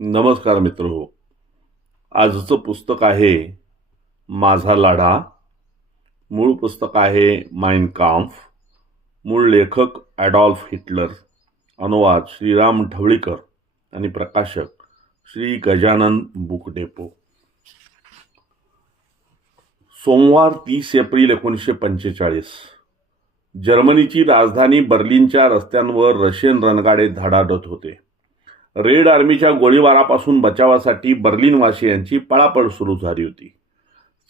नमस्कार मित्र हो. आजचं पुस्तक आहे माझा लढा मूळ पुस्तक आहे माइन काम्फ मूळ लेखक ॲडॉल्फ हिटलर अनुवाद श्रीराम ढवळीकर आणि प्रकाशक श्री गजानन बुक डेपो सोमवार तीस एप्रिल एकोणीसशे पंचेचाळीस. जर्मनीची राजधानी बर्लिनच्या रस्त्यांवर रशियन रणगाडे धडाडत होते. रेड आर्मीच्या गोळीबारापासून बचावासाठी बर्लिनवासियांची पळापळ सुरू झाली होती.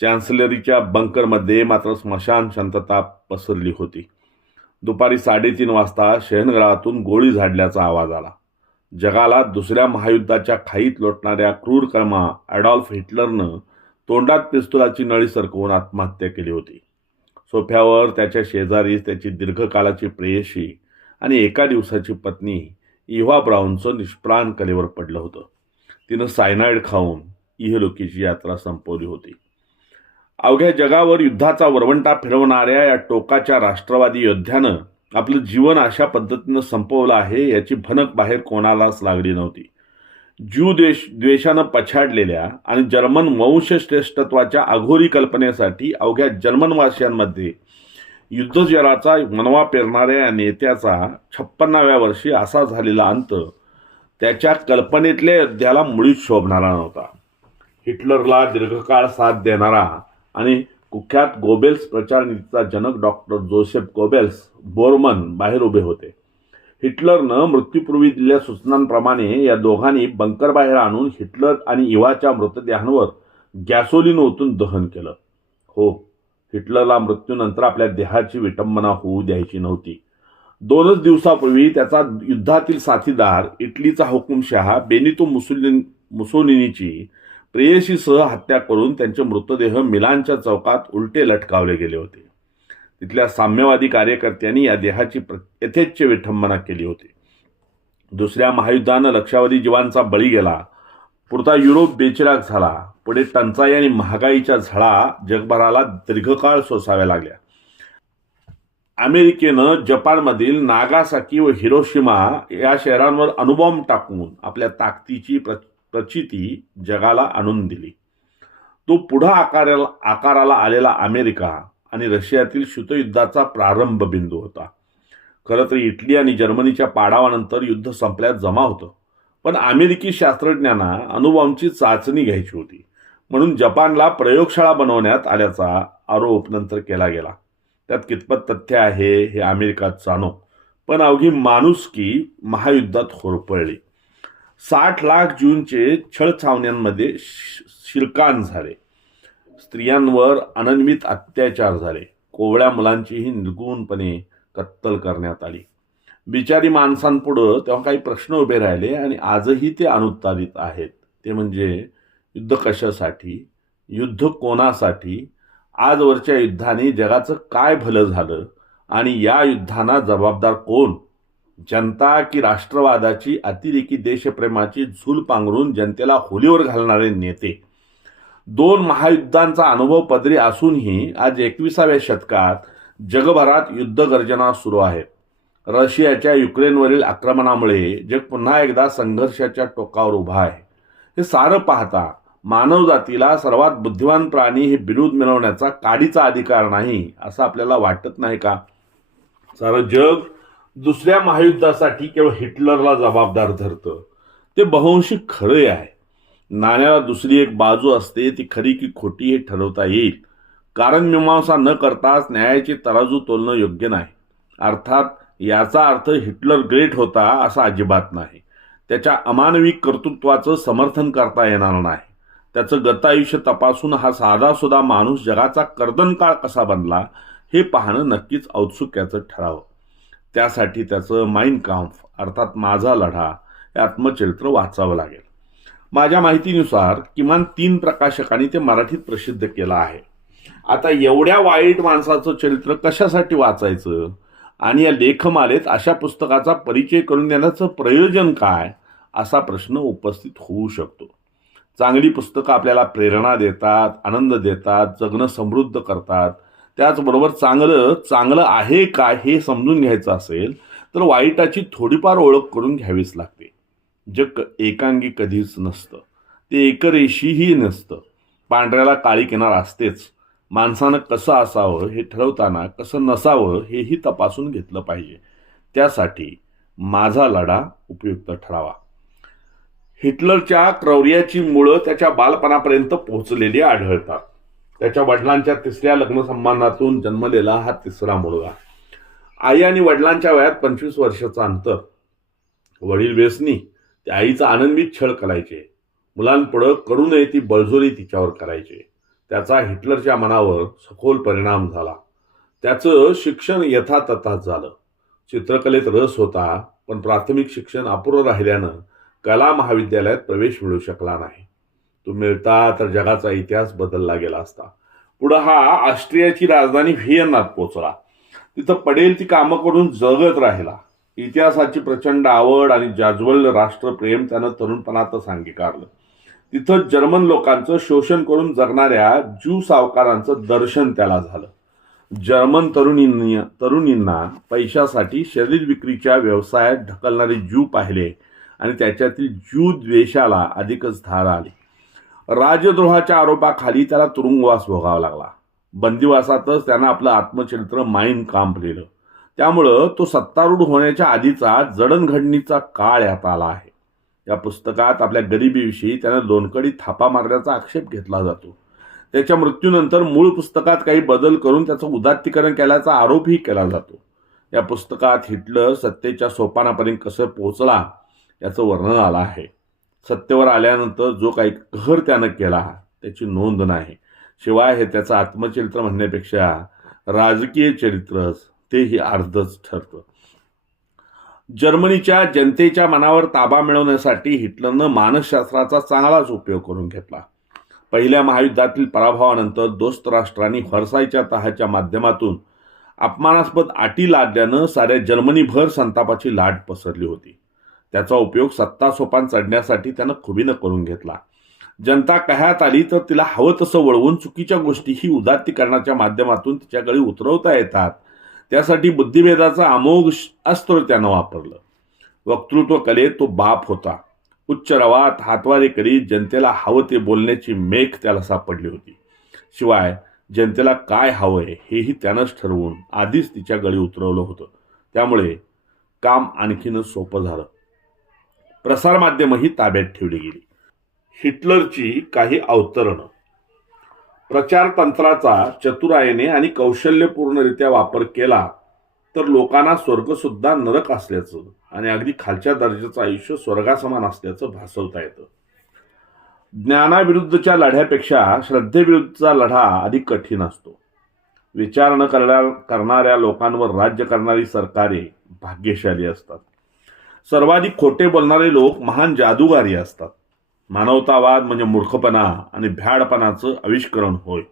चान्सलरीच्या बंकरमध्ये मात्र स्मशान शांतता पसरली होती. दुपारी साडेतीन वाजता शयनगळातून गोळी झाडल्याचा आवाज आला. जगाला दुसऱ्या महायुद्धाच्या खाईत लोटणाऱ्या क्रूर कर्मा ॲडॉल्फ हिटलरनं तोंडात पिस्तुलाची नळी सरकवून आत्महत्या केली होती. सोफ्यावर त्याच्या शेजारी त्याची दीर्घकालाची प्रेयशी आणि एका दिवसाची पत्नी इव्हा ब्राऊनचं निष्प्राण कलेवर पडलं होतं. तिनं सायनाईड खाऊन इहलोकीची यात्रा संपवली होती. अवघ्या जगावर युद्धाचा वरवंटा फिरवणाऱ्या या टोकाच्या राष्ट्रवादी योद्ध्यानं आपलं जीवन अशा पद्धतीनं संपवलं आहे याची भनक बाहेर कोणालाच लागली नव्हती. ज्यू देश द्वेषानं पछाडलेल्या आणि जर्मन वंशश्रेष्ठत्वाच्या अघोरी कल्पनेसाठी अवघ्या जर्मनवासियांमध्ये युद्धजराचा मनवा पेरणाऱ्या या नेत्याचा छप्पन्नाव्या वर्षी असा झालेला अंत त्याच्या कल्पनेतल्या युद्धाला मुळीच शोभणारा नव्हता. हिटलरला दीर्घकाळ साथ देणारा आणि कुख्यात गोबेल्स प्रचारनीतीचा जनक डॉक्टर जोसेफ गोबेल्स बोरमन बाहेर उभे होते. हिटलरनं मृत्यूपूर्वी दिलेल्या सूचनांप्रमाणे या दोघांनी बंकर बाहेर आणून हिटलर आणि इवाच्या मृतदेहांवर गॅसोलिन ओतून दहन केलं. हो हिटलरला मृत्यूनंतर आपल्या देहाची विटंबना होऊ द्यायची नव्हती. दोनच दिवसापूर्वी त्याचा युद्धातील साथीदार इटलीचा हुकुमशहा बेनितो मुसोलिन मुसोलिनीची प्रेयशीसह हत्या करून त्यांचे मृतदेह मिलानच्या चौकात उलटे लटकावले गेले होते. तिथल्या साम्यवादी कार्यकर्त्यांनी या देहाची प्र यथेच्छ विठंबना केली होती. दुसऱ्या महायुद्धानं लक्षावधी जीवांचा बळी गेला. पुरता युरोप बेचिराग झाला. पुढे टंचाई आणि महागाईच्या झळा जगभराला दीर्घकाळ सोसाव्या लागल्या. अमेरिकेनं जपानमधील नागासाकी व हिरोशिमा या शहरांवर अणुबॉम्ब टाकून आपल्या ताकदीची प्र प्रचिती जगाला आणून दिली. तो पुढं आकाराला आकाराला आलेला अमेरिका आणि रशियातील शीतयुद्धाचा प्रारंभ बिंदू होता. खरं तर इटली आणि जर्मनीच्या पाडावानंतर युद्ध संपल्यात जमा होतं. पण अमेरिकी शास्त्रज्ञांना अणुबॉम्बची चाचणी घ्यायची होती. म्हणून जपानला प्रयोगशाळा बनवण्यात आल्याचा आरोप नंतर केला गेला. त्यात कितपत तथ्य आहे हे अमेरिकात जाणो. पण अवघी माणुसकी महायुद्धात होरपळली. साठ लाख जूनचे छळछावण्यांमध्ये शिरकान झाले. स्त्रियांवर अनन्वित अत्याचार झाले. कोवळ्या मुलांचीही निर्गुणपणे कत्तल करण्यात आली. बिचारी माणसांपुढं तेव्हा काही प्रश्न उभे राहिले आणि आजही ते अनुत्तरित आहेत. ते म्हणजे युद्ध कशासाठी? युद्ध कोणासाठी? आजवरच्या युद्धाने जगाचं काय भलं झालं? आणि या युद्धांना जबाबदार कोण? जनता की राष्ट्रवादाची अतिरेकी देशप्रेमाची झूल पांघरून जनतेला होलीवर घालणारे नेते. दोन महायुद्धांचा अनुभव पदरी असूनही आज एकविसाव्या शतकात जगभरात युद्धगर्जना सुरू आहे. रशियाच्या युक्रेनवरील आक्रमणामुळे जग पुन्हा एकदा संघर्षाच्या टोकावर उभा आहे. हे सारं पाहता मानवजातीला सर्वात बुद्धिवान प्राणी हे बिरुद मिळवण्याचा काडीचा अधिकार नाही असं आपल्याला वाटत नाही का? सारं जग दुसऱ्या महायुद्धासाठी केवळ हिटलरला जबाबदार धरतं. ते बहुंशी खरं आहे. नाण्याला दुसरी एक बाजू असते ती खरी की खोटी हे ठरवता येईल. कारण मीमांसा न करताच न्यायाची तराजू तोलणं योग्य नाही. अर्थात याचा अर्थ हिटलर ग्रेट होता असा अजिबात नाही. त्याच्या अमानवी कर्तृत्वाचं समर्थन करता येणार नाही. त्याचं गतायुष्य तपासून हा साधासुद्धा माणूस जगाचा कर्दनकाळ कसा बनला हे पाहणं नक्कीच औत्सुक्याचं ठरावं. त्यासाठी त्याचं माइंड काम्फ अर्थात माझा लढा हे आत्मचरित्र वाचावं लागेल. माझ्या माहितीनुसार किमान तीन प्रकाशकांनी ते मराठीत प्रसिद्ध केलं आहे. आता एवढ्या वाईट माणसाचं चरित्र कशासाठी वाचायचं? आणि या लेखमालेत अशा पुस्तकाचा परिचय करून देण्याचं प्रयोजन काय? असा प्रश्न उपस्थित होऊ शकतो. चांगली पुस्तकं आपल्याला प्रेरणा देतात आनंद देतात जगणं समृद्ध करतात. त्याचबरोबर चांगलं चांगलं आहे का हे समजून घ्यायचं असेल तर वाईटाची थोडीफार ओळख करून घ्यावीच लागते. जग एकांगी कधीच नसतं. ते एकरेशीही नसतं. पांढऱ्याला काळी किनार असतेच. माणसानं कसं असावं हे ठरवताना कसं नसावं हेही तपासून घेतलं पाहिजे. त्यासाठी माझा लढा उपयुक्त ठरावा. हिटलरच्या क्रौर्याची मुळं त्याच्या बालपणापर्यंत पोहोचलेली आढळतात. त्याच्या वडिलांच्या तिसऱ्या लग्न जन्मलेला हा तिसरा मुलगा. आई आणि वडिलांच्या वयात पंचवीस वर्षाचं अंतर. वडील व्यसनी त्या आईचा आनंदित छळ करायचे. मुलांपुढं करू नये ती बळजोरी तिच्यावर करायचे. त्याचा हिटलरच्या मनावर सखोल परिणाम झाला. त्याचं शिक्षण यथातथाच झालं. चित्रकलेत रस होता पण प्राथमिक शिक्षण अपुरं राहिल्यानं कला महाविद्यालयात प्रवेश मिळू शकला नाही. तो मिळता तर जगाचा इतिहास बदलला गेला असता. पुढं हा ऑस्ट्रियाची राजधानी व्हिएन्नात पोचला तिथं पडेल ती कामं करून जगत राहिला. इतिहासाची प्रचंड आवड आणि जाज्वल्य राष्ट्रप्रेम त्यानं तरुणपणातच अंगीकारलं तिथं जर्मन लोकांचं शोषण करून जगणाऱ्या ज्यू सावकारांचं दर्शन त्याला झालं. जर्मन तरुणींनी तरुणींना पैशासाठी शरीर विक्रीच्या व्यवसायात ढकलणारे ज्यू पाहिले. आणि त्याच्यातील ज्यू द्वेषाला अधिकच धार आली. राजद्रोहाच्या आरोपाखाली त्याला तुरुंगवास भोगावा लागला. बंदिवासातच त्यानं आपलं आत्मचरित्र माईन कांपलेलं त्यामुळं तो सत्तारूढ होण्याच्या आधीचा जडणघडणीचा काळ यात आला आहे. या पुस्तकात आपल्या गरिबीविषयी त्यानं दोनकडी थापा मारल्याचा आक्षेप घेतला जातो. त्याच्या मृत्यूनंतर मूळ पुस्तकात काही बदल करून त्याचं उदात्तीकरण केल्याचा आरोपही केला जातो. या पुस्तकात हिटलर सत्तेच्या सोपानापर्यंत कसं पोहोचला याचं वर्णन आलं आहे. सत्तेवर आल्यानंतर जो काही कहर त्यानं केला त्याची नोंद नाही. शिवाय हे त्याचं आत्मचरित्र म्हणण्यापेक्षा राजकीय चरित्रच तेही अर्धच ठरतं. जर्मनीच्या जनतेच्या मनावर ताबा मिळवण्यासाठी हिटलरनं मानसशास्त्राचा चांगलाच उपयोग करून घेतला. पहिल्या महायुद्धातील पराभवानंतर दोस्त राष्ट्रांनी फरसाईच्या तहाच्या माध्यमातून अपमानास्पद अटी लादल्यानं साऱ्या जर्मनीभर संतापाची लाट पसरली होती. त्याचा उपयोग सत्ता सोपान चढण्यासाठी त्यानं खुबीनं करून घेतला. जनता कह्यात आली तर तिला हवं तसं वळवून चुकीच्या गोष्टी ही उदात्तीकरणाच्या माध्यमातून तिच्याकडे उतरवता येतात. त्यासाठी बुद्धिभेदाचं अमोघ अस्त्र त्यानं वापरलं. वक्तृत्व कलेत तो बाप होता. उच्च रवात हातवारे करीत जनतेला हवं ते बोलण्याची मेख त्याला सापडली होती. शिवाय जनतेला काय हवंय हेही त्यानंच ठरवून आधीच तिच्या गळी उतरवलं होतं. त्यामुळे काम आणखीनच सोपं झालं. प्रसारमाध्यमही ताब्यात ठेवली गेली. हिटलरची काही अवतरणं. प्रचार तंत्राचा चतुरायने आणि कौशल्यपूर्णरित्या वापर केला तर लोकांना स्वर्गसुद्धा नरक असल्याचं आणि अगदी खालच्या दर्जाचं आयुष्य स्वर्गासमान असल्याचं भासवता येतं. ज्ञानाविरुद्धच्या लढ्यापेक्षा श्रद्धेविरुद्धचा लढा अधिक कठीण असतो. विचार न करणाऱ्या लोकांवर राज्य करणारी सरकारे भाग्यशाली असतात. सर्वाधिक खोटे बोलणारे लोक महान जादूगारी असतात. मानवतावाद म्हणजे मूर्खपणा आणि भ्याडपणाचं आविष्करण होय.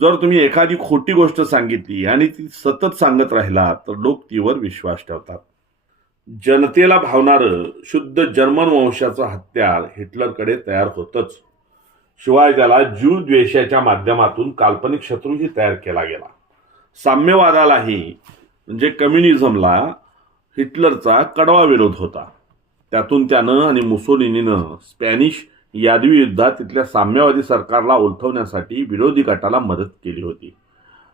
जर तुम्ही एखादी खोटी गोष्ट सांगितली आणि ती सतत सांगत राहिला तर लोक तीवर विश्वास ठेवतात. जनतेला भावणारं शुद्ध जर्मन वंशाचं हत्यार हिटलरकडे तयार होतच. शिवाय त्याला ज्यू द्वेषाच्या माध्यमातून काल्पनिक शत्रूही तयार केला गेला. साम्यवादालाही म्हणजे कम्युनिझमला हिटलरचा कडवा विरोध होता. त्यातून त्यानं आणि मुसोलिनीनं स्पॅनिश यादवी युद्धात तिथल्या साम्यवादी सरकारला उलथवण्यासाठी विरोधी गटाला मदत केली होती.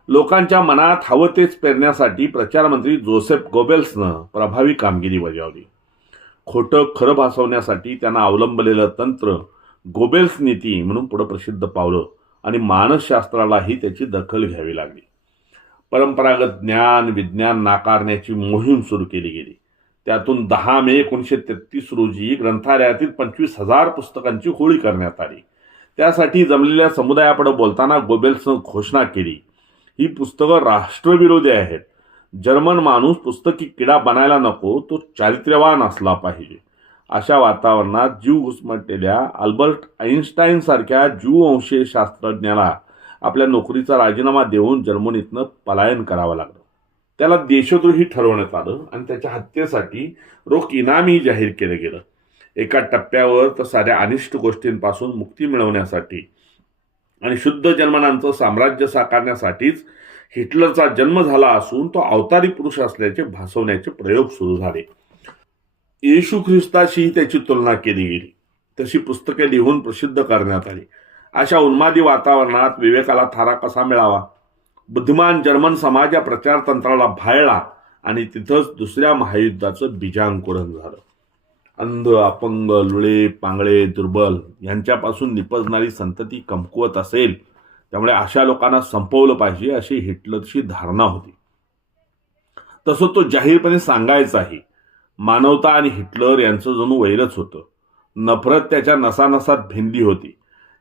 लोकांच्या मनात हवं तेच पेरण्यासाठी प्रचारमंत्री जोसेफ गोबेल्सनं प्रभावी कामगिरी बजावली. खोटं खरं भासवण्यासाठी त्यांना अवलंबलेलं तंत्र गोबेल्स नीती म्हणून पुढं प्रसिद्ध पावलं आणि मानसशास्त्रालाही त्याची दखल घ्यावी लागली. परंपरागत ज्ञान विज्ञान नाकारण्याची मोहीम सुरू केली गेली. त्यातून दहा मे एकोणीसशे तेहतीस रोजी ग्रंथालयातील पंचवीस हजार पुस्तकांची होळी करण्यात आली. त्यासाठी जमलेल्या समुदायापुढे बोलताना गोबेल्सनं घोषणा केली ही पुस्तकं राष्ट्रविरोधी आहेत. जर्मन माणूस पुस्तकी किडा बनायला नको तो चारित्र्यवान असला पाहिजे. अशा वातावरणात जीव घुसमटलेल्या अल्बर्ट आईन्स्टाईनसारख्या जीववंशीय शास्त्रज्ञाला आपल्या नोकरीचा राजीनामा देऊन जर्मनीतनं पलायन करावं लागलं. त्याला देशद्रोही ठरवण्यात आलं आणि त्याच्या हत्येसाठी रोख इनामही जाहीर केलं गेलं. एका टप्प्यावर तर साऱ्या अनिष्ट गोष्टींपासून मुक्ती मिळवण्यासाठी आणि शुद्ध जन्मनांचं साम्राज्य साकारण्यासाठीच हिटलरचा जन्म झाला असून तो अवतारी पुरुष असल्याचे भासवण्याचे प्रयोग सुरू झाले. येशू ख्रिस्ताशीही त्याची तुलना केली गेली. तशी पुस्तके लिहून प्रसिद्ध करण्यात आली. अशा उन्मादी वातावरणात विवेकाला थारा कसा मिळावा? बुद्धिमान जर्मन समाज या प्रचारतंत्राला भाळला आणि तिथंच दुसऱ्या महायुद्धाचं बीजांकुरण झालं. अंध अपंग लुळे पांगळे दुर्बल यांच्यापासून निपजणारी संतती कमकुवत असेल त्यामुळे अशा लोकांना संपवलं पाहिजे अशी हिटलरची धारणा होती. तसं तो जाहीरपणे सांगायचाही मानवता आणि हिटलर यांचं जणू वैरच होतं. नफरत त्याच्या नसानसात भिनली होती.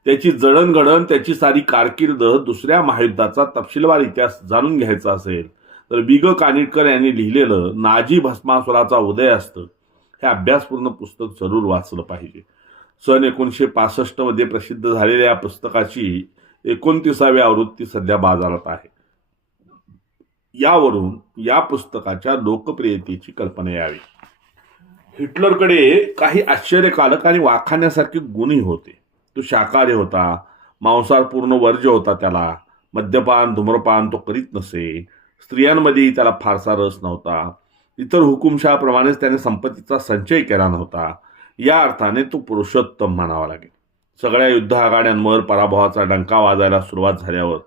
त्याची जडणघडण त्याची सारी कारकीर्द दुसऱ्या महायुद्धाचा तपशीलवार इतिहास जाणून घ्यायचा असेल तर बिग कानिटकर यांनी लिहिलेलं नाजी भस्मासुराचा उदय असतं हे अभ्यासपूर्ण पुस्तक जरूर वाचलं पाहिजे. सन एकोणीसशे पासष्टमध्ये प्रसिद्ध झालेल्या या पुस्तकाची एकोणतीसावी आवृत्ती सध्या बाजारात आहे. यावरून या पुस्तकाच्या लोकप्रियतेची कल्पना यावी. हिटलरकडे काही आश्चर्यकारक आणि वाखाण्यासारखे गुणही होते. तो शाकाहारी होता मांसाहार पूर्ण वर्ज्य होता त्याला. मद्यपान धूम्रपान तो करीत नसे. स्त्रियांमध्येही त्याला फारसा रस नव्हता. इतर हुकुमशहाप्रमाणेच त्याने संपत्तीचा संचय केला नव्हता. या अर्थाने तो पुरुषोत्तम म्हणावा लागेल. सगळ्या युद्ध आघाड्यांवर पराभवाचा डंका वाजायला सुरुवात झाल्यावर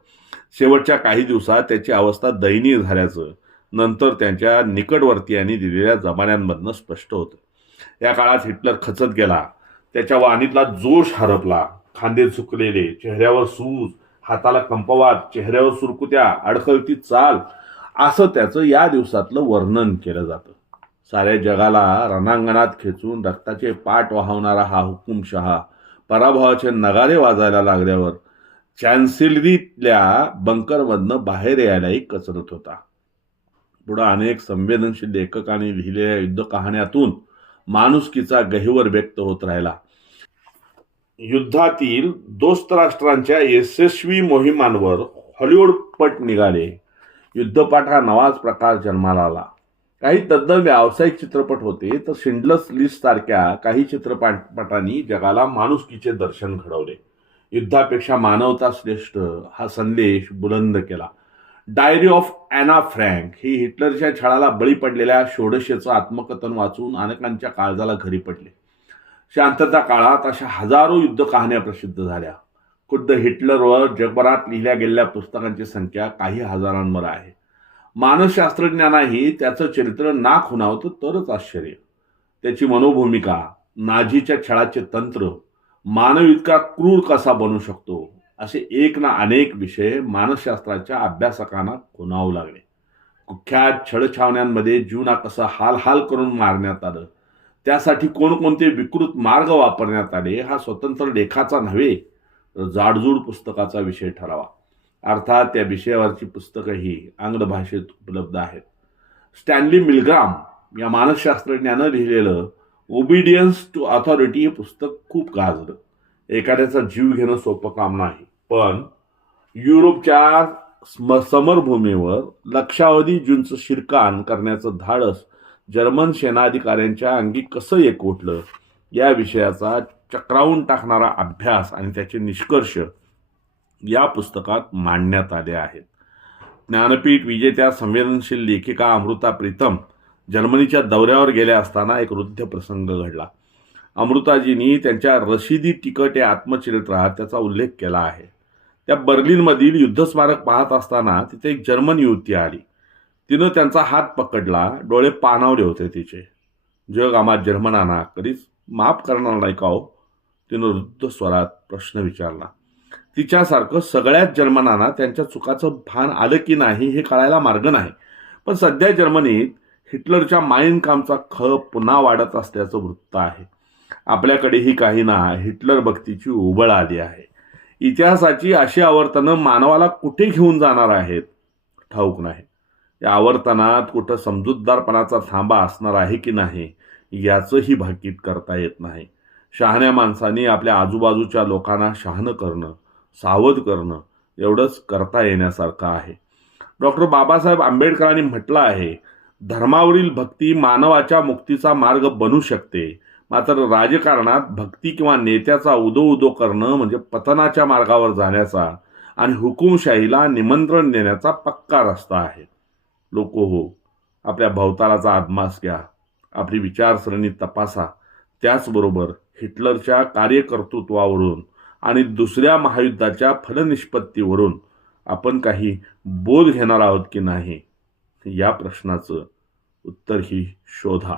शेवटच्या काही दिवसात त्याची अवस्था दयनीय झाल्याचं नंतर त्यांच्या निकटवर्तीयांनी दिलेल्या जमान्यांमधनं स्पष्ट होतं. या काळात हिटलर खचत गेला. त्याच्या वाणीतला जोश हरपला. खांदे चुकलेले चेहऱ्यावर सूज हाताला कंपवात चेहऱ्यावर सुरकुत्या अडखळती चाल असं त्याचं या दिवसातलं वर्णन केलं जातं. साऱ्या जगाला रणांगणात खेचून रक्ताचे पाठ वाहवणारा हा हुकुमशहा पराभवाचे नगारे वाजायला लागल्यावर चॅन्सिलरीतल्या बंकरमधनं बाहेर यायलाही कचरत होता. पुढं अनेक संवेदनशील लेखकांनी लिहिलेल्या युद्ध कहाण्यातून माणुसकीचा गहिवर व्यक्त होत राहिला. युद्धातील दोस्त राष्ट्रांच्या यशस्वी मोहिमांवर हॉलिवूडपट निघाले. युद्धपाठ हा नवाच प्रकार जन्माला आला. काही तद्द व्यावसायिक चित्रपट होते तर शिंडलस लिस्ट सारख्या काही चित्रपटांनी जगाला माणुसकीचे दर्शन घडवले. युद्धापेक्षा मानवता श्रेष्ठ हा संदेश बुलंद केला. डायरी ऑफ अॅना फ्रँक ही हिटलरच्या छळाला बळी पडलेल्या षोडशेचं आत्मकथन वाचून अनेकांच्या काळजाला घरी पडले. शांतता काळात अशा हजारो युद्ध कहाण्या प्रसिद्ध झाल्या. खुद्द हिटलरवर जगभरात लिहिल्या गेलेल्या पुस्तकांची संख्या काही हजारांवर आहे. मानसशास्त्रज्ञांनाही त्याचं चरित्र ना खुणावतं तरच आश्चर्य. त्याची मनोभूमिका नाझीच्या छळाचे तंत्र मानव इतका क्रूर कसा बनू शकतो असे एक ना अनेक विषय मानसशास्त्राच्या अभ्यासकांना खुणावू लागले. कुख्यात छळछावण्यांमध्ये जीवना कसं हाल हाल करून मारण्यात आलं त्यासाठी कोणकोणते विकृत मार्ग वापरण्यात आले हा स्वतंत्र लेखाचा नव्हे तर जाडजूड पुस्तकाचा विषय ठरावा. अर्थात त्या विषयावरची पुस्तकंही आंग्ल भाषेत उपलब्ध आहेत. स्टॅनली मिलग्राम या मानसशास्त्रज्ञानं लिहिलेलं ओबिडियन्स टू अथॉरिटी हे पुस्तक खूप गाजलं. एखाद्याचा जीव घेणं सोपं काम नाही. पण युरोपच्या स्म समरभूमीवर लक्षावधी जूंचं शिरकान करण्याचं धाडस जर्मन सेनाधिकाऱ्यांच्या अंगी कसं एकवटलं या विषयाचा चक्रावून टाकणारा अभ्यास आणि त्याचे निष्कर्ष या पुस्तकात मांडण्यात आले आहेत. ज्ञानपीठ विजेत्या संवेदनशील लेखिका अमृता प्रीतम जर्मनीच्या दौऱ्यावर गेल्या असताना एक वृद्ध प्रसंग घडला. अमृताजींनी त्यांच्या रशिदी तिकट या आत्मचरित्रात त्याचा उल्लेख केला आहे. त्या बर्लिनमधील युद्धस्मारक पाहत असताना तिथे एक जर्मन युवती आली. तिनं त्यांचा हात पकडला डोळे पाणावले होते तिचे. जग आम्हा जर्मनांना कधीच माफ करणार नाही का हो? तिनं वृद्ध स्वरात प्रश्न विचारला. तिच्यासारखं सगळ्याच जर्मनांना त्यांच्या चुकाचं भान आलं की नाही हे कळायला मार्ग नाही. पण सध्या जर्मनीत हिटलरच्या माइन कामचा खप पुन्हा वाढत असल्याचं वृत्त आहे. आपल्याकडेही काही ना हिटलर भक्तीची उबळ आली आहे. इतिहासाची अशी आवर्तनं मानवाला कुठे घेऊन जाणार आहेत? ठाऊक नाही. या आवर्तनात कुठं समजूतदारपणाचा थांबा असणार आहे की नाही याचंही भाकीत करता येत नाही. शहाण्या माणसाने आपल्या आजूबाजूच्या लोकांना शहाणं करणं सावध करणं एवढंच करता येण्यासारखं आहे. डॉक्टर बाबासाहेब आंबेडकरांनी म्हटलं आहे धर्मावरील भक्ती मानवाच्या मुक्तीचा मार्ग बनू शकते. मात्र राजकारणात भक्ती किंवा नेत्याचा उदो उदो करणं म्हणजे पतनाच्या मार्गावर जाण्याचा आणि हुकुमशाहीला निमंत्रण देण्याचा पक्का रस्ता आहे. लोक हो. आपल्या भवतालाचा आदमास घ्या. आपली विचारसरणी तपासा. त्याचबरोबर हिटलरच्या कार्यकर्तृत्वावरून आणि दुसऱ्या महायुद्धाच्या फलनिष्पत्तीवरून आपण काही बोध घेणार आहोत की नाही? या प्रश्नाचं उत्तर ही शोधा.